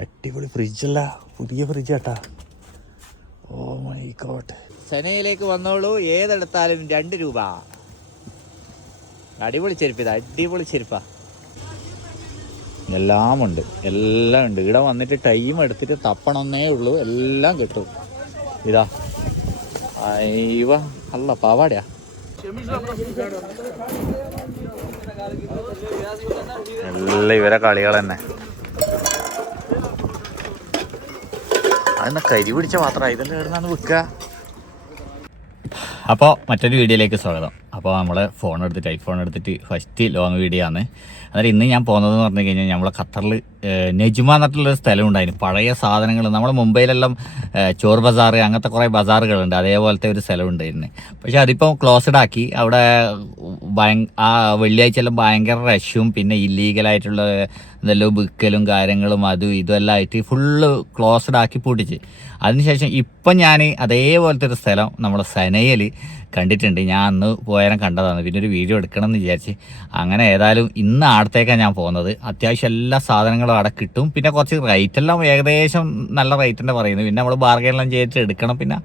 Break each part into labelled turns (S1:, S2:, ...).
S1: അടിപൊളി ഫ്രിഡ്ജല്ല പുതിയ ഫ്രിഡ്ജ് കേട്ടാ ഓ മൈ ഗോഡ്
S2: സെനയിലേക്ക് വന്നോളൂ. ഏതെടുത്താലും രണ്ട് രൂപ. അടിപൊളി ചെരുപ്പ് ഇത്. അടിപൊളി ചെരുപ്പാ. എല്ലാം ഉണ്ട്. എല്ലാം ഉണ്ട്. ഇവിടെ വന്നിട്ട് ടൈം എടുത്തിട്ട് തപ്പണമെന്നേ ഉള്ളൂ. എല്ലാം കിട്ടും. ഇതാ. അയ്യവ അല്ല പാവാടയാ. എല്ലാം ഇവരെ കളികൾ തന്നെ അതെന്നാ കരി പിടിച്ച മാത്രം ഇതെല്ലാം എവിടുന്നാന്ന് വിൽക്കുക? അപ്പോൾ മറ്റൊരു വീഡിയോയിലേക്ക് സ്വാഗതം. അപ്പോൾ നമ്മൾ ഫോൺ എടുത്തിട്ട് ഐഫോൺ എടുത്തിട്ട് ഫസ്റ്റ് ലോങ് വീഡിയോ ആണ്. അന്നേരം ഇന്ന് ഞാൻ പോകുന്നതെന്ന് പറഞ്ഞു കഴിഞ്ഞാൽ നമ്മളെ ഖത്തറിൽ നെജുമ എന്നിട്ടുള്ളൊരു സ്ഥലം ഉണ്ടായിരുന്നു പഴയ സാധനങ്ങൾ നമ്മുടെ മുംബൈയിലെല്ലാം ചോർ ബസാർ അങ്ങനത്തെ കുറേ ബസാറുകളുണ്ട്. അതേപോലത്തെ ഒരു സ്ഥലം ഉണ്ടായിരുന്നു പക്ഷേ അതിപ്പോൾ ക്ലോസ്ഡ് ആക്കി. അവിടെ ഭയ ആ വെള്ളിയാഴ്ച എല്ലാം ഭയങ്കര റഷും പിന്നെ ഇല്ലീഗലായിട്ടുള്ള എന്തെല്ലാം വിൽക്കലും കാര്യങ്ങളും അതും ഇതും എല്ലാം ആയിട്ട് ഫുള്ള് ക്ലോസ്ഡ് ആക്കി പൂട്ടിച്ച്. അതിനുശേഷം ഇപ്പം ഞാൻ അതേപോലത്തെ ഒരു സ്ഥലം നമ്മുടെ സനയിൽ കണ്ടിട്ടുണ്ട്. ഞാൻ അന്ന് പോയാലും കണ്ടതാണ്. പിന്നെ ഒരു വീഡിയോ എടുക്കണം എന്ന് വിചാരിച്ച്. അങ്ങനെ ഏതായാലും ഇന്ന് ആടത്തേക്കാണ് ഞാൻ പോകുന്നത്. അത്യാവശ്യം എല്ലാ സാധനങ്ങളും അവിടെ കിട്ടും. പിന്നെ കുറച്ച് റേറ്റ് എല്ലാം ഏകദേശം നല്ല റേറ്റ് തന്നെ പറയുന്നത് പിന്നെ നമ്മൾ ബാർഗൈൻ എല്ലാം ചെയ്തിട്ട് എടുക്കണം. പിന്നെ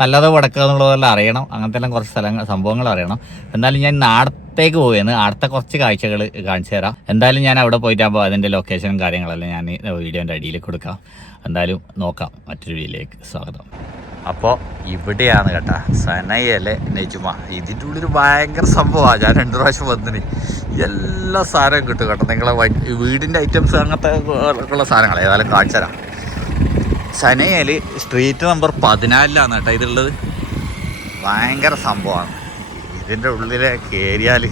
S2: നല്ലതോ വടക്കുക എന്നുള്ളതെല്ലാം അറിയണം. അങ്ങനത്തെ എല്ലാം കുറച്ച് സ്ഥലങ്ങൾ സംഭവങ്ങൾ അറിയണം. എന്തായാലും ഞാൻ നാടത്തേക്ക് പോവുകയാണ്. അടുത്ത കുറച്ച് കാഴ്ചകൾ കാണിച്ചു തരാം. എന്തായാലും ഞാൻ അവിടെ പോയിട്ടാകുമ്പോൾ അതിന്റെ ലൊക്കേഷനും കാര്യങ്ങളെല്ലാം ഞാൻ വീഡിയോന്റെ അടിയിൽ കൊടുക്കാം. എന്തായാലും നോക്കാം. മറ്റൊരു വീഡിയോയിലേക്ക് സ്വാഗതം. അപ്പോൾ ഇവിടെയാണ് കേട്ടാ. സനയലെ നെജുമ ഇതിന്റെ ഉള്ളിൽ ഭയങ്കര സംഭവമാണ് ഞാൻ രണ്ട് പ്രാവശ്യം വന്നിന്. എല്ലാ സാധനവും കിട്ടും കേട്ടോ. നിങ്ങളെ വീടിന്റെ ഐറ്റംസ് അങ്ങനത്തെ ഉള്ള സാധനങ്ങൾ ഏതായാലും കാണിച്ചു തരാം. സനയൽ സ്ട്രീറ്റ് നമ്പർ പതിനാലിലാണ് കേട്ടോ ഇതുള്ളത് ഭയങ്കര സംഭവമാണ് ഇതിന്റെ ഉള്ളിലെ കയറിയാൽ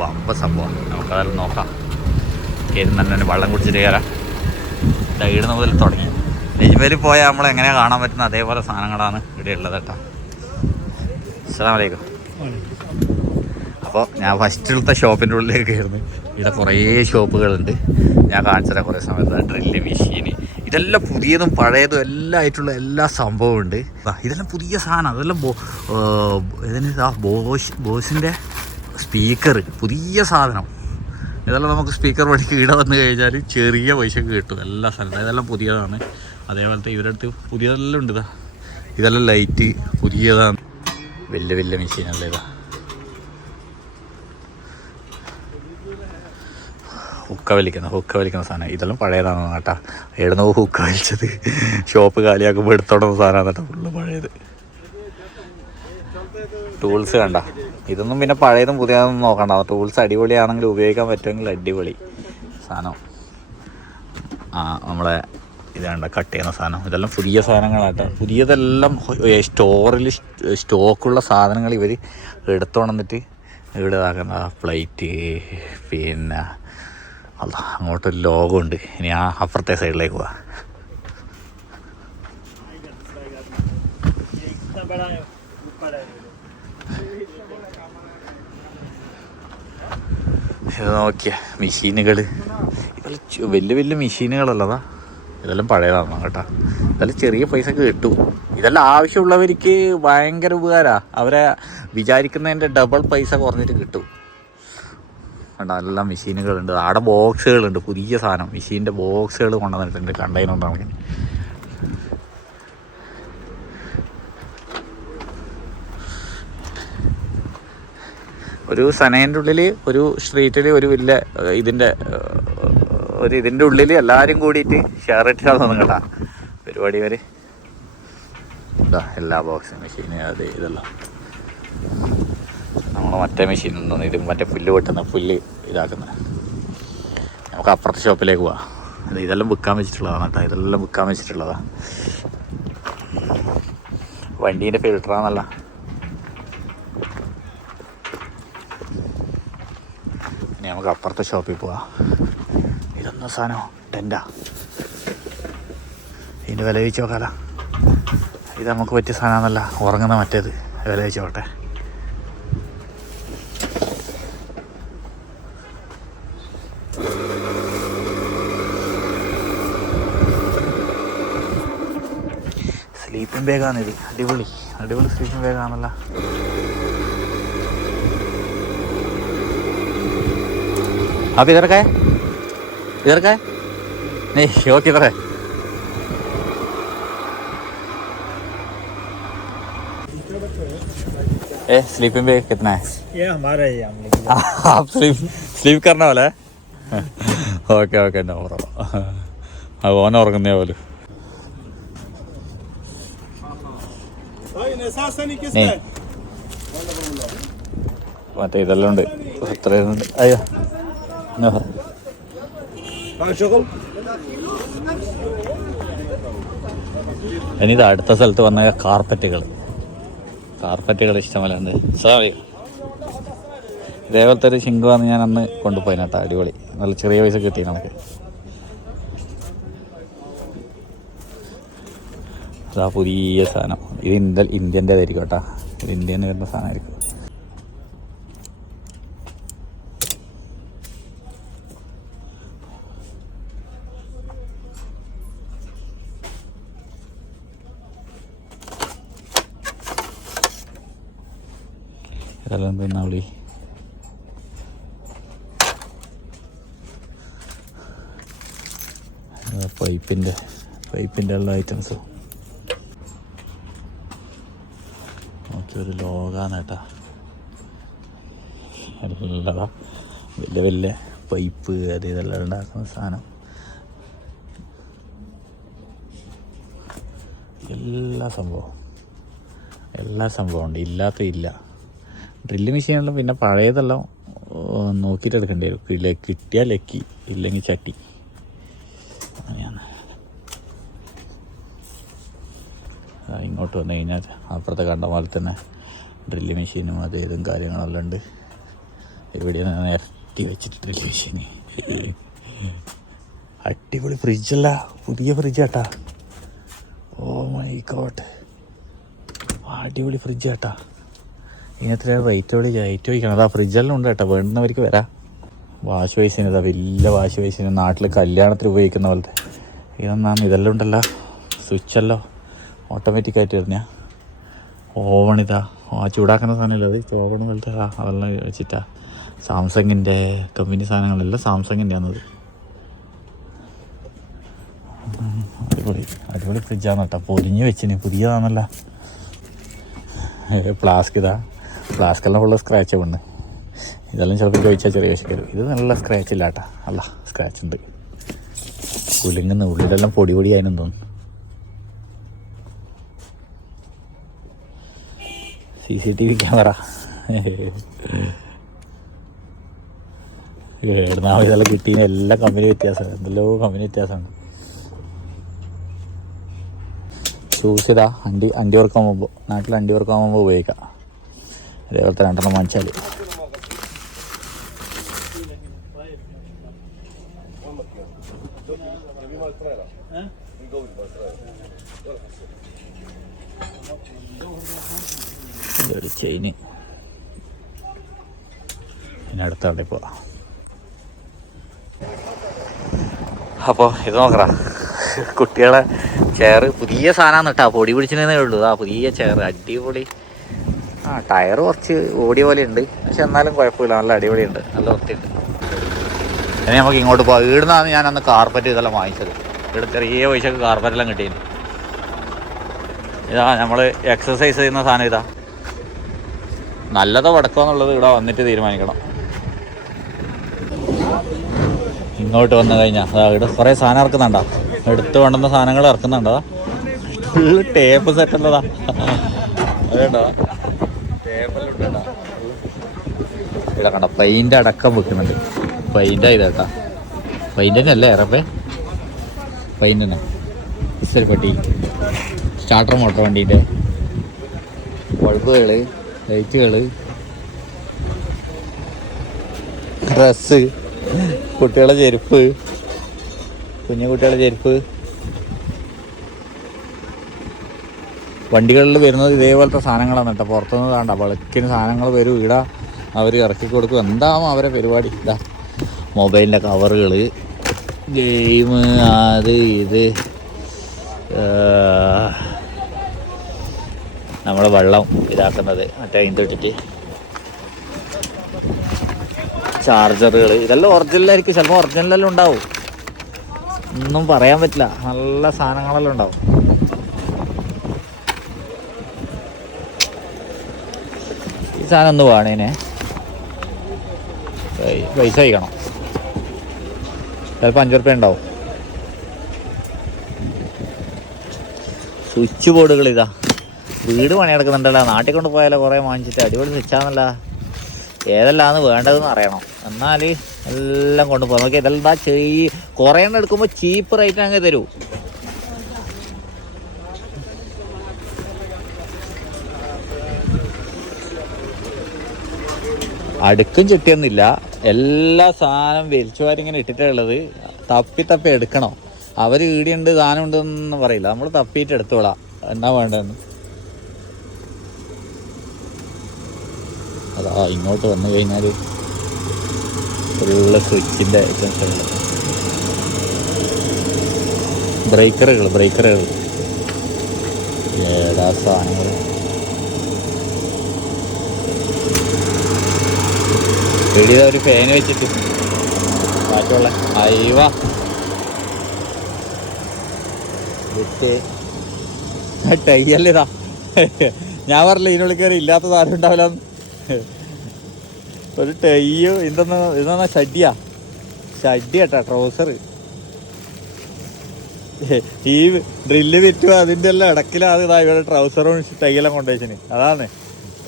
S2: വമ്പ സംഭവമാണ് നമുക്കതെല്ലാം നോക്കാം. കയറി നല്ല വെള്ളം കുടിച്ചിട്ട് കയറാം ഇടുന്ന മുതൽ തുടങ്ങി. നെജ്മേലി പോയാൽ നമ്മൾ എങ്ങനെ കാണാൻ പറ്റുന്ന അതേപോലെ സാധനങ്ങളാണ് ഇവിടെ ഉള്ളത് കേട്ടോ. അസ്സാം വലൈക്കും അപ്പോൾ ഞാൻ ഫസ്റ്റിലത്തെ ഷോപ്പിന്റെ ഉള്ളിലേക്ക് കയറുന്നു. ഇവിടെ കുറേ ഷോപ്പുകളുണ്ട്. ഞാൻ കാണിച്ചത് കുറേ സമയത്ത്. ഡ്രില്ല് മെഷീന് ഇതെല്ലാം പുതിയതും പഴയതും എല്ലാം ആയിട്ടുള്ള എല്ലാ സംഭവവും ഉണ്ട്. ഇതെല്ലാം പുതിയ സാധനം. അതെല്ലാം ബോ ഇതിന് ഇതാ? ബോസ് ബോസിന്റെ സ്പീക്കർ പുതിയ സാധനം. ഇതെല്ലാം നമുക്ക് സ്പീക്കർ വഴിക്ക് ഇവിടെ വന്നു കഴിഞ്ഞാൽ ചെറിയ പൈസക്ക് കിട്ടും. എല്ലാ സ്ഥലത്തും ഇതെല്ലാം പുതിയതാണ്. അതേപോലത്തെ ഇവരുടെ അടുത്ത് പുതിയതെല്ലാം ഉണ്ട് ഇതാ. ഇതെല്ലാം ലൈറ്റ് പുതിയതാണ്. വലിയ വലിയ മെഷീനല്ലേ ഇതാ. ഹുക്ക വലിക്കുന്ന ഹുക്ക വലിക്കുന്ന സാധനം. ഇതെല്ലാം പഴയതാണ് കേട്ടാ. എവിടുന്നോ ഹുക്ക വലിച്ചത്. ഷോപ്പ് കാലിയാക്കുമ്പോൾ എടുത്തോടുന്ന സാധനമാണ് കേട്ടോ. ഫുള്ള് പഴയത്. ടൂൾസ് കണ്ട. ഇതൊന്നും പിന്നെ പഴയതും പുതിയതൊന്നും നോക്കണ്ട. ടൂൾസ് അടിപൊളിയാണെങ്കിൽ ഉപയോഗിക്കാൻ പറ്റുമെങ്കിൽ അടിപൊളി സാധനം. ആ നമ്മളെ ഇതാണ്ട കട്ട് ചെയ്യുന്ന സാധനം. ഇതെല്ലാം പുതിയ സാധനങ്ങളാട്ടോ. പുതിയതെല്ലാം സ്റ്റോറിൽ സ്റ്റോക്കുള്ള സാധനങ്ങൾ ഇവർ എടുത്തോണ്ടിട്ട് ഇവിടെ ഇതാക്കുന്ന പ്ലേറ്റ് പിന്നെ അല്ല അങ്ങോട്ടൊരു ലോഗമുണ്ട് ഇനി ആ അപ്പുറത്തെ സൈഡിലേക്ക് പോവാം. ഇത് നോക്കിയ മെഷീനുകൾ വലിയ വലിയ മെഷീനുകളല്ലതാ. ഇതെല്ലാം പഴയതാണ് കേട്ടോ? ഇതെല്ലാം ചെറിയ പൈസക്ക് കിട്ടും. ഇതെല്ലാം ആവശ്യമുള്ളവർക്ക് ഭയങ്കര ഉപകാരമാണ് അവരെ വിചാരിക്കുന്നതിന്റെ ഡബിൾ പൈസ കുറഞ്ഞിട്ട് കിട്ടും. കണ്ടോ എല്ലാം മെഷീനുകളുണ്ട് ആടെ ബോക്സുകളുണ്ട് പുതിയ സാധനം. മെഷീന്റെ ബോക്സുകൾ കൊണ്ടുവന്നിട്ടുണ്ട്. കണ്ടെയ്നർ കണക്കിന് ഒരു സനേന്റെ ഉള്ളിൽ ഒരു സ്ട്രീറ്റിൽ ഒരു വലിയ ഇതിന്റെ ഒരു ഇതിന്റെ ഉള്ളിൽ എല്ലാവരും കൂടിയിട്ട് ഷെയർ തോന്നുന്നു കേട്ടാ. പരിപാടി വരെ ഇതാ എല്ലാ ബോക്സും മെഷീൻ അത് ഇതെല്ലാം നമ്മൾ മറ്റേ മെഷീൻ ഉണ്ടോ ഇത് മറ്റേ പുല്ല് വെട്ടുന്ന പുല്ല് ഇതാക്കുന്നത്. നമുക്ക് അപ്പുറത്തെ ഷോപ്പിലേക്ക് പോവാം. അല്ല ഇതെല്ലാം വിൽക്കാൻ വെച്ചിട്ടുള്ളതാണ് കേട്ടോ. ഇതെല്ലാം വിൽക്കാൻ വെച്ചിട്ടുള്ളതാണ് വണ്ടീന്റെ ഫിൽറ്ററാന്നല്ല ഇനി നമുക്ക് അപ്പുറത്തെ ഷോപ്പിൽ പോവാം. അവസാനം ടെന്റാ ഇതിന്റെ വില ചോദിച്ചു നോക്കാല. ഇത് നമുക്ക് പറ്റിയ സാധനമാണെന്നല്ല ഉറങ്ങുന്ന മറ്റേത്. വില വെച്ച് നോക്കട്ടെ. സ്ലീപ്പിംഗ് ഇത് അടിപൊളി. അടിപൊളി സ്ലീപ്പിംഗ് ബാഗാണല്ല അപ്പോൾ ഇതൊക്കെ? का है इधर का है नहीं वो किधर है ए स्लीपिंग बैग कितना है
S1: ये हमारा ही हम लेके
S2: आप स्लीप സ്ലീപ്പ് करने वाला है ഓക്കെ ഓക്കെ നോ പ്രോബ്ലം അത് ഓൻ ഉറങ്ങുന്നേ പോലും നീ മറ്റേ ഇതെല്ലാം ഉണ്ട് അത്രയുണ്ട് അയ്യോ ഇനി ഇത് അടുത്ത സ്ഥലത്ത് വന്ന കാർപ്പറ്റുകൾ. കാർപ്പറ്റുകൾ ഇഷ്ടമല്ലാണ്ട് സോറി ഇതേപോലത്തെ ഒരു ശിങ്കുവാന്ന് ഞാൻ അന്ന് കൊണ്ടുപോയിന് കേട്ടോ അടിപൊളി. നല്ല ചെറിയ പൈസ കിട്ടി നമുക്ക്. അതാ പുതിയ സാധനം. ഇത് ഇന്ത്യ ഇന്ത്യന്റേതായിരിക്കും കേട്ടോ. ഇത് ഇന്ത്യയിൽ നിന്ന് വരുന്ന സാധനമായിരിക്കും. പിന്നെ വിളി പൈപ്പിന്റെ പൈപ്പിന്റെ എല്ലാ ഐറ്റംസും ഓക്കെ ഒരു ലോകാണ് കേട്ടാ അല്ലടാ വലിയ വലിയ പൈപ്പ് അത് ഇതെല്ലാം ഉണ്ടാക്കുന്ന സാധനം എല്ലാ സംഭവം എല്ലാ സംഭവം ഉണ്ട് ഇല്ലാത്ത ഇല്ല ഡ്രില്ല് മെഷീനെല്ലാം പിന്നെ പഴയതെല്ലാം നോക്കിയിട്ട് എടുക്കേണ്ടി വരും. ഇല്ല കിട്ടിയാൽ ലക്കി ഇല്ലെങ്കിൽ ചട്ടി. അങ്ങനെയാണ്. ഇങ്ങോട്ട് വന്നു കഴിഞ്ഞാൽ അപ്പുറത്തെ കണ്ട പോലെ തന്നെ ഡ്രില്ല് മെഷീനും അത് ഇതും കാര്യങ്ങളെല്ലാം ഉണ്ട്. ഇവിടെ ഇറക്കി വെച്ചിട്ട് ഡ്രില്ല് മെഷീന് അടിപൊളി ഫ്രിഡ്ജല്ല പുതിയ ഫ്രിഡ്ജ് കേട്ടാ ഓ മൈ ഗോഡ് അടിപൊളി ഫ്രിഡ്ജ് കേട്ടാ ഇങ്ങനത്തെ വെയിറ്റ് ഓടി റേറ്റ് ചോദിക്കണം അതാ ഫ്രിഡ്ജെല്ലാം ഉണ്ട് കേട്ടോ. വേണ്ടുന്നവർക്ക് വരാം. വാഷ് ബേസിന് ഇതാ വലിയ വാഷ് ബേസിന് നാട്ടിൽ കല്യാണത്തിന് ഉപയോഗിക്കുന്ന പോലത്തെ. ഇതൊന്നാണ് ഇതെല്ലാം ഉണ്ടല്ലോ. സ്വിച്ചല്ലോ ഓട്ടോമാറ്റിക് ആയിട്ട് വരുന്ന ഓവൺ ഇതാ. ആ ചൂടാക്കുന്ന സാധനമല്ല അത്? ഓവൺ പോലത്തെ അതെല്ലാം വെച്ചിട്ടാ. സാംസങ്ങിന്റെ കമ്പനി സാധനങ്ങളെല്ലാം സാംസങ്ങിന്റെ ആണത് അടിപൊളി അടിപൊളി ഫ്രിഡ്ജാണ് കേട്ടോ. പൊരിഞ്ഞ് വെച്ചിന് പുതിയതാണല്ലോ ഫ്ലാസ്ക് ഇതാ. ഫ്ലാസ്കെല്ലാം ഫുള്ള് സ്ക്രാച്ച് ഉണ്ട് ഇതെല്ലാം ചിലപ്പോൾ ചോദിച്ചാൽ ചെറിയ വിശക്കരു ഇത് നല്ല സ്ക്രാച്ച് ഇല്ല കേട്ടാ അല്ല സ്ക്രാച്ച് ഉണ്ട്. കുലുങ്ങുന്ന ഉള്ളിലെല്ലാം പൊടി പൊടി ആയിരുന്നു തോന്നുന്നു. C C T V camera. എവിടുന്നാവും ഇതെല്ലാം കിട്ടിയ എല്ലാ കമ്പനി വ്യത്യാസമാണ് എന്തെല്ലോ കമ്പനി വ്യത്യാസമാണ് ചൂസ് ഇതാ അണ്ടി അണ്ടി വർക്കാൻ പോകുമ്പോൾ നാട്ടിൽ അണ്ടി വർക്കാൻ പോകുമ്പോൾ ഉപയോഗിക്കാം. അതേപോലത്തെ രണ്ടെണ്ണം വാങ്ങിച്ചാൽ ചെയിന് പിന്നെ അടുത്ത അവിടെ അപ്പോൾ ഇത് നോക്കറ കുട്ടികളെ ചെയർ പുതിയ സാധനമാണ് കേട്ടോ പൊടി പിടിച്ചിട്ടേ ഉള്ളൂ. ആ പുതിയ ചെയർ അടിപൊളി. ആ ടയർ കുറച്ച് ഓടിയ പോലെ ഉണ്ട് പക്ഷെ എന്നാലും കുഴപ്പമില്ല. നല്ല അടിപൊളിയുണ്ട്. നല്ല വൃത്തിയുണ്ട്. ഇനി നമുക്ക് ഇങ്ങോട്ട് പോകാം ഇവിടുന്നാണ് ഞാൻ അന്ന് കാർപ്പറ്റ് ഇതെല്ലാം വാങ്ങിച്ചത്. ഇവിടെ ചെറിയ പൈസക്ക് കാർപ്പറ്റെല്ലാം കിട്ടിയിരുന്നു ഇതാ നമ്മൾ എക്സസൈസ് ചെയ്യുന്ന സാധനം ഇതാ. നല്ലതോ വടക്കോ എന്നുള്ളത് ഇവിടെ വന്നിട്ട് തീരുമാനിക്കണം. ഇങ്ങോട്ട് വന്നു കഴിഞ്ഞാൽ അതാ ഇവിടെ കുറേ സാധനം ഇറക്കുന്നുണ്ടോ? എടുത്ത് വേണ്ടുന്ന സാധനങ്ങൾ ഇറക്കുന്നുണ്ടോ? ഫുള്ള് ടേപ്പ് സെറ്റ് ഉള്ളതാ. അതുണ്ടോ ടേപ്പെല്ലാം ഉണ്ടോ ഇവിടെ കണ്ട പെയിന്റ് അടക്കം വെക്കുന്നുണ്ട്. പെയിന്റ് ഇത് കേട്ടാ. പെയിന്റ് തന്നെ അല്ലേ ഇറപ്പേ പെയിന്റ് തന്നെ. ഇസ്തരിപ്പെട്ടി സ്റ്റാർട്ടർ മോട്ടർ വണ്ടീന്റെ ബൾബുകൾ ലൈറ്റുകൾ ഡ്രസ്സ് കുട്ടികളെ ചെരുപ്പ്. കുഞ്ഞു കുട്ടികളെ ചെരുപ്പ്. വണ്ടികളിൽ വരുന്നത് ഇതേപോലത്തെ സാധനങ്ങളാണ് കേട്ടോ. പുറത്തുനിന്ന് വേണ്ട വെളുക്കിന് സാധനങ്ങൾ വരും. ഇവിടെ അവർ ഇറക്കി കൊടുക്കും. എന്താവും അവരെ പരിപാടി? ഇതാ മൊബൈലിന്റെ കവറുകൾ ഗെയിം അത് ഇത് നമ്മുടെ വെള്ളം ഇതാക്കുന്നത് മറ്റേ അതിന്റെ ഇട്ടിട്ട്. ചാർജറുകൾ ഇതെല്ലാം ഒറിജിനലായിരിക്കും ചിലപ്പോൾ ഒറിജിനലെല്ലാം ഉണ്ടാവും. ഒന്നും പറയാൻ പറ്റില്ല. നല്ല സാധനങ്ങളെല്ലാം ഉണ്ടാവും. ഈ സാധനം ഒന്ന് വേണേനെ. പൈസ കഴിക്കണം ചിലപ്പോൾ അഞ്ചു ഉണ്ടാവും സ്വിച്ച് ബോർഡുകൾ ഇതാ. വീട് പണിയെടുക്കുന്നുണ്ടല്ലോ. നാട്ടിൽ കൊണ്ട് പോയാലോ കുറേ വാങ്ങിച്ചിട്ട്. അടിപൊളി സ്വിച്ചാന്നല്ല ഏതെല്ലാന്ന് വേണ്ടതെന്ന് അറിയണം. എന്നാൽ എല്ലാം കൊണ്ടുപോകാം നമുക്ക് ഇതെല്ലാം ചെയ്. കുറേ എണ്ണം എടുക്കുമ്പോൾ ചീപ്പ് റേറ്റ് അങ്ങ് തരൂ. അടുക്കും ചെട്ടിയൊന്നുമില്ല എല്ലാ സാധനം വലിച്ചു വാരിങ്ങനെ ഇട്ടിട്ടുള്ളത് തപ്പി തപ്പി എടുക്കണം? അവർ ഈടിയുണ്ട് സാധനം ഉണ്ടെന്ന് പറയില്ല. നമ്മൾ തപ്പിയിട്ട് എടുത്തോളാം. എന്നാ വേണ്ടതെന്ന്? അതാ ഇങ്ങോട്ട് വന്നു കഴിഞ്ഞാൽ ഫുള്ള് സ്വിച്ചിന്റെ ഐറ്റംസ് ബ്രേക്കറുകൾ ബ്രേക്കറുകൾ ഏതാ സാധനങ്ങൾ എഴുതിയ ഒരു ഫാൻ വെച്ചിട്ട്. ബാക്കിയുള്ള അയവ. വിട്ട്. ടൈയല്ലിതാ ഞാൻ പറഞ്ഞില്ല ഇതിനുള്ളിൽ കയറി ഇല്ലാത്ത സാധനം ഉണ്ടാവില്ല ഒരു ടൈയോ ഇതെന്ന് ഇതെന്നാ ഷഡിയാ ഷഡിയാട്ടാ ട്രൗസർ ഈ ഡ്രില്ല് വിറ്റു അതിന്റെ എല്ലാം ഇടക്കിലാണ് ഇതാ ഇവിടെ ട്രൗസറും ടൈയെല്ലാം കൊണ്ടുവച്ചിന്. അതാണ്.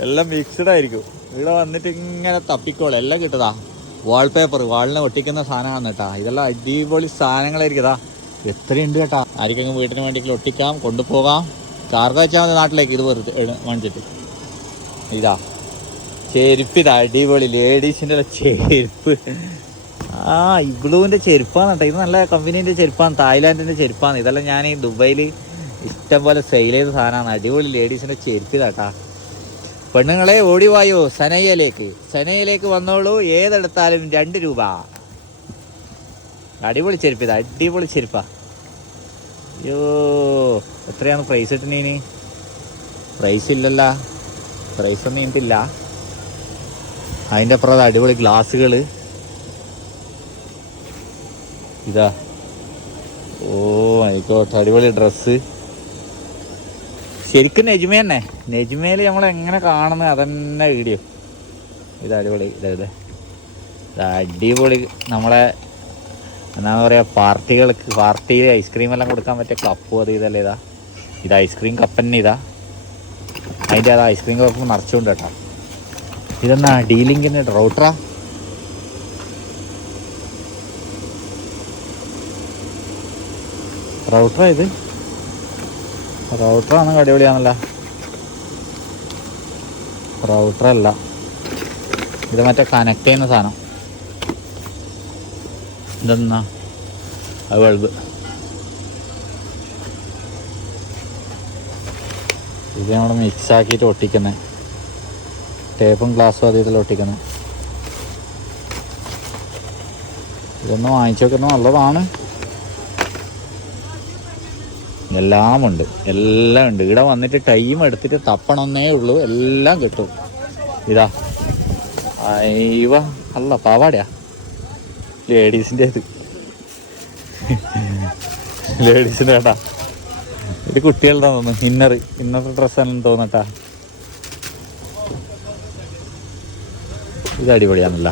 S2: എല്ലാം മിക്സ്ഡ് ആയിരിക്കും. ഇവിടെ വന്നിട്ട് ഇങ്ങനെ തപ്പിക്കോളെ. എല്ലാം കിട്ടതാ വാൾപേപ്പർ വാളിനെ ഒട്ടിക്കുന്ന സാധനമാണ് കേട്ടാ. ഇതെല്ലാം അടിപൊളി സാധനങ്ങളായിരിക്കും ഇതാ എത്രയുണ്ട് കേട്ടാ. ആർക്കെങ്കിലും വീട്ടിന് വേണ്ടി ഒട്ടിക്കാം കൊണ്ടുപോകാം. ചാർജ് വെച്ചാൽ മതി നാട്ടിലേക്ക്. ഇത് വെറുതെ വാങ്ങിച്ചിട്ട്. ഇതാ. ചെരുപ്പ് ഇതാ. അടിപൊളി. ലേഡീസിന്റെ ചെരുപ്പ്. ആ ഇബ്ലൂവിന്റെ ചെരുപ്പാണ് കേട്ടോ. ഇത് നല്ല കമ്പനീന്റെ ചെരുപ്പാണ്. തായ്ലാൻഡിന്റെ ചെരുപ്പാണ്. ഇതെല്ലാം ഞാൻ ഈ ദുബൈയിൽ ഇഷ്ടം പോലെ സെയിൽ ചെയ്ത സാധനമാണ്. അടിപൊളി ലേഡീസിന്റെ ചെരുപ്പ് ഇതാട്ടാ പെണ്ണുങ്ങളെ ഓടിവായോ സനയ്യയിലേക്ക് സനയ്യയിലേക്ക് വന്നോളൂ. ഏതെടുത്താലും രണ്ട് രൂപ. അടിപൊളി ചെരുപ്പ് ഇതാ അടിപൊളി ചെരുപ്പാ. അയ്യോ എത്രയാണ് പ്രൈസ് ഇനി പ്രൈസ് ഇല്ലല്ല. പ്രൈസ് ഒന്നും ഇതില്ല അതിന്റെ അപ്പുറം അടിപൊളി ഗ്ലാസ്സുകൾ ഇതാ. ഓ ആയിക്കോട്ടെ അടിപൊളി ഡ്രസ്സ് ശരിക്കും നെജ്മ തന്നെ നെജ്മയിൽ നമ്മൾ എങ്ങനെ കാണുന്നത് അതന്നെ വീഡിയോ. ഇത് അടിപൊളി. ഇതായത് ഇത്. അടിപൊളി നമ്മളെ എന്താ പറയുക പാർട്ടികൾക്ക് പാർട്ടിയിൽ ഐസ്ക്രീം എല്ലാം കൊടുക്കാൻ പറ്റിയ കപ്പും അത് ഇതല്ലേ ഇതാ. ഇത് ഐസ്ക്രീം കപ്പ് തന്നെ ഇതാ. അതിന്റെ അത് ഐസ്ക്രീം കപ്പ് നിറച്ചുകൊണ്ട് കേട്ടോ. ഇതെന്നാ ഡീലിങ്കിന്റെ റൗട്ടറാ? റൗട്ടറാ ഇത്? റൗട്ടറാണ് അടിപൊളിയാണല്ലോ. റൗട്ടറല്ല. ഇത് മറ്റേ കണക്ട് ചെയ്യുന്ന സാധനം. ഇതെന്നാ അത് ബൾബ് ഇത് നമ്മൾ മിക്സ് ആക്കിയിട്ട് ഒട്ടിക്കുന്നത് ടേപ്പും ഗ്ലാസ്സും അത് ഇതിൽ ഒട്ടിക്കുന്നത് ഇതൊന്ന് വാങ്ങിച്ചു വെക്കുന്നത് നല്ലതാണ്. എല്ലാം ഉണ്ട് എല്ലാം ഉണ്ട്. ഇവിടെ വന്നിട്ട് ടൈം എടുത്തിട്ട് തപ്പണമെന്നേ ഉള്ളൂ. എല്ലാം കിട്ടും. ഇതാ. അയ്യവ അല്ല പാവാടയാ. ലേഡീസിന്റെ ഇത്. ലേഡീസിന്റെ കേട്ടാ. ഇത് കുട്ടികളുടെ തോന്നുന്നു. ഇന്നർ ഇന്നർ ഡ്രസ്സാണെന്ന് തോന്നട്ടാ ഇത് അടിപൊളിയാണല്ല.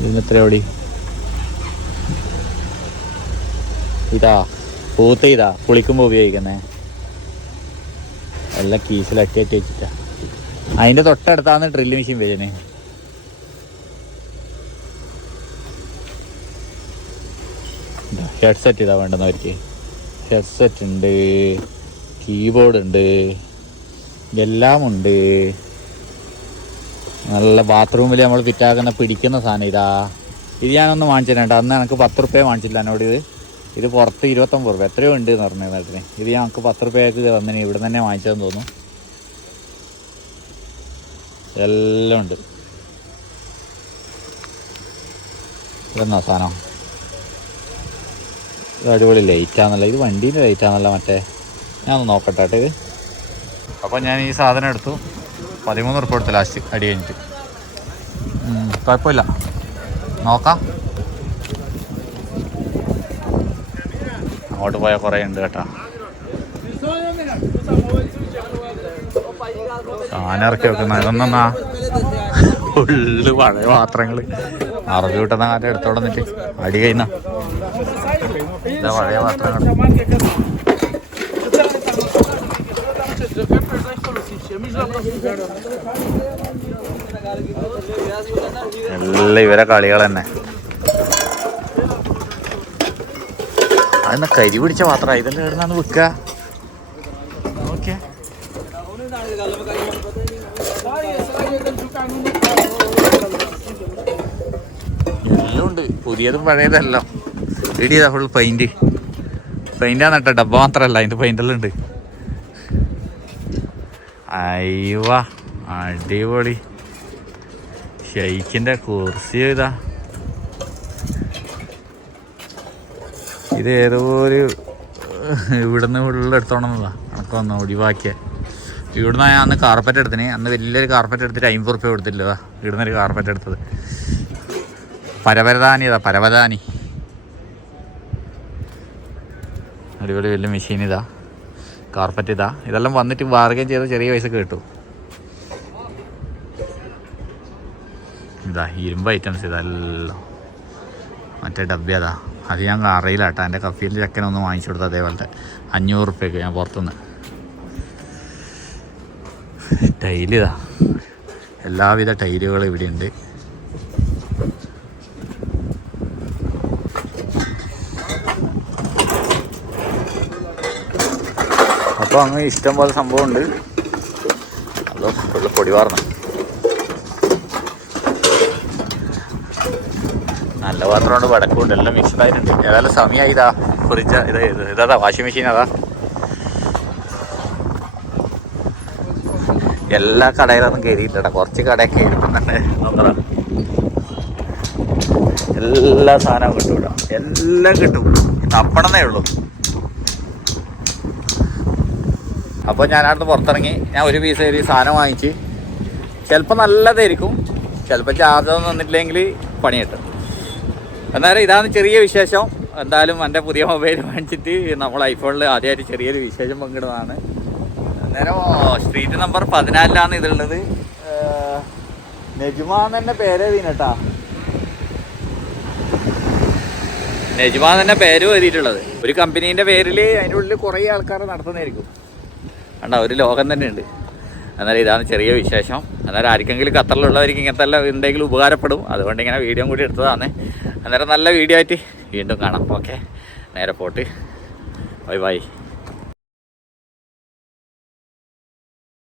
S2: ഇതിന് എത്ര ഓടി? ഇതാ പൂത്ത ഇതാ കുളിക്കുമ്പോൾ ഉപയോഗിക്കുന്നേ. എല്ലാം കീസിലൊക്കെ ആയിട്ട് വെച്ചിട്ടാ. അതിന്റെ തൊട്ടടുത്താണ് ഡ്രില്ല് മെഷീൻ വരുന്നത് ഹെഡ്സെറ്റ് ഇതാ വേണ്ടുന്നവർക്ക് ഹെഡ്സെറ്റ് ഉണ്ട് കീബോർഡ് ഉണ്ട് ഇതെല്ലാം ഉണ്ട്. നല്ല ബാത്റൂമിൽ നമ്മൾ ഫിറ്റാക്കുന്ന പിടിക്കുന്ന സാധനം ഇതാ. ഇത് ഞാനൊന്ന് വാങ്ങിച്ചിട്ടുണ്ട് അന്ന് എനിക്ക് പത്ത് റുപ്യ വാങ്ങിച്ചില്ല എന്നോട് ഇത്. ഇത് പുറത്ത് ഇരുപത്തൊമ്പത് രൂപ. എത്രയോ ഉണ്ട് എന്ന് പറഞ്ഞു നേരത്തിന് ഇത് ഞങ്ങൾക്ക് പത്ത് റുപ്യക്ക് വന്നിന് ഇവിടെ തന്നെ വാങ്ങിച്ചതെന്ന് തോന്നുന്നു. എല്ലാം ഉണ്ട്. ഇതെന്നാ സാധനം? ഇത് അടിപൊളി ലൈറ്റാന്നല്ല ഇത് വണ്ടീന്റെ ലൈറ്റാന്നല്ല മറ്റേ. ഞാൻ ഒന്ന് നോക്കട്ടെ കേട്ടോ ഇത്. അപ്പോൾ ഞാൻ ഈ സാധനം എടുത്തു. പതിമൂന്ന് ഉറുപ്പ് കൊടുത്തു ലാസ്റ്റ് അടി കഴിഞ്ഞിട്ട്. കുഴപ്പമില്ല. നോക്കാം. അങ്ങോട്ട് പോയാൽ കുറേ ഉണ്ട് കേട്ടോ. സാധനം ഇറക്കി വെക്കുന്ന. ഇതൊന്നാ ഫുള്ള് പഴയ പാത്രങ്ങൾ അറബി കിട്ടുന്ന കാര്യം എടുത്തോടെ നിന്നിട്ട്? അടി കഴിഞ്ഞ ഇതാ പഴയ പാത്രങ്ങൾ എല്ലാം ഇവരെ കളികൾ തന്നെ അതെന്നാ കരി പിടിച്ച പാത്രം? ഇതെല്ലാം എവിടുന്നാണ് വിൽക്ക ഓക്കെ. എല്ലാം ഉണ്ട് പുതിയതും പഴയതെല്ലാം. ഇടിയതാ ഫുൾ പെയിന്റ് പെയിന്റാണ് കേട്ടോ. ഡബ്ബ മാത്രല്ല അതിന്റെ പെയിന്റെല്ലാം ഉണ്ട്. അയ്യോ അടിപൊളി. ഷെയ്ക്കിന്റെ കുർസി ഇതാ. ഇത് ഏതോ ഒരു ഇവിടുന്ന് ഉള്ള എടുത്തോണമെന്നതാ കണക്ക് വന്ന ഒഴിവാക്കിയ. ഇവിടുന്ന് ഞാൻ അന്ന് കാർപ്പറ്റ് എടുത്തിന്. അന്ന് വലിയൊരു കാർപ്പറ്റ് എടുത്തിട്ട് അമ്പത് റുപ്യ കൊടുത്തില്ലതാ. ഇവിടുന്ന് ഒരു കാർപ്പറ്റ് എടുത്തത്. പരവരദാനി. ഇതാ പരവതാനി അടിപൊളി വലിയ മെഷീൻ ഇതാ. കാർപ്പറ്റ് ഇതാ. ഇതെല്ലാം വന്നിട്ട് ബാർഗൻ ചെയ്ത ചെറിയ പൈസ കിട്ടും. ഇതാ ഇരുമ്പ് ഐറ്റംസ് ഇതെല്ലാം. മറ്റേ ഡബ്ബി അതാ ഞാൻ അറിയില്ല കേട്ടോ എന്റെ കഫീൽ ചക്കനൊന്ന് വാങ്ങിച്ചു കൊടുത്ത അതേപോലത്തെ അഞ്ഞൂറ് റുപ്യക്ക് ഞാൻ പുറത്തുനിന്ന്. ടൈലിതാ എല്ലാവിധ ടൈലുകളും ഇവിടെ ഉണ്ട് അപ്പോൾ അങ്ങ് ഇഷ്ടം പോലെ സംഭവം ഉണ്ട് അതോ ഫുള്ള് പൊടി നല്ല പാത്രമുണ്ട് വടക്കുണ്ട് എല്ലാം മിക്സ്ഡ് ആയിട്ടുണ്ട് ഏതായാലും സമയമായി ഇതാ. ഫ്രിഡ്ജ് ഇത് ഇത് വാഷിംഗ് മെഷീൻ അതാ. എല്ലാ കടയിലൊന്നും കയറിയിട്ടില്ല കുറച്ച് കടയൊക്കെ കയറിക്കുന്നുണ്ട് എല്ലാ സാധനവും കിട്ടും ഇവിടെ എല്ലാം കിട്ടും. തപ്പണമെന്നേ ഉള്ളൂ. അപ്പോൾ ഞാൻ അവിടുന്ന് പുറത്തിറങ്ങി. ഞാൻ ഒരു പീസ് ഒരു സാധനം വാങ്ങിച്ച്. ചിലപ്പോൾ നല്ലതായിരിക്കും. ചിലപ്പോൾ ചാർജ് ഒന്നും വന്നിട്ടില്ലെങ്കിൽ പണി കിട്ടും. എന്നാലും ഇതാണ് ചെറിയ വിശേഷം. എന്തായാലും എന്റെ പുതിയ മൊബൈൽ വാങ്ങിച്ചിട്ട് നമ്മൾ ഐഫോണിൽ ആദ്യമായിട്ട് ചെറിയൊരു വിശേഷം പങ്കിടുന്നതാണ്. അന്നേരം സ്ട്രീറ്റ് നമ്പർ പതിനാലിലാണ് ഇതുള്ളത് നജുമാന്നെ തന്നെ പേര് എഴുതിനട്ടാ നെജ്മ തന്നെ പേര് എഴുതിയിട്ടുള്ളത്. ഒരു കമ്പനീന്റെ പേരിൽ അതിന്റെ ഉള്ളിൽ കുറേ ആൾക്കാർ നടത്തുന്നതായിരിക്കും. കണ്ട ഒരു ലോകം തന്നെ ഉണ്ട് എന്നാലും ഇതാണ് ചെറിയ വിശേഷം. എന്നാലും ആർക്കെങ്കിലും ഖത്തറിലുള്ളവർക്ക് ഇങ്ങനത്തെ എല്ലാം എന്തെങ്കിലും ഉപകാരപ്പെടും. അതുകൊണ്ട് ഇങ്ങനെ വീഡിയോ കൂടി എടുത്തതാണ് അന്നേരം നല്ല വീഡിയോ ആയിട്ട് വീണ്ടും കാണാം. ഓക്കെ നേരെ പോട്ട്. Bye bye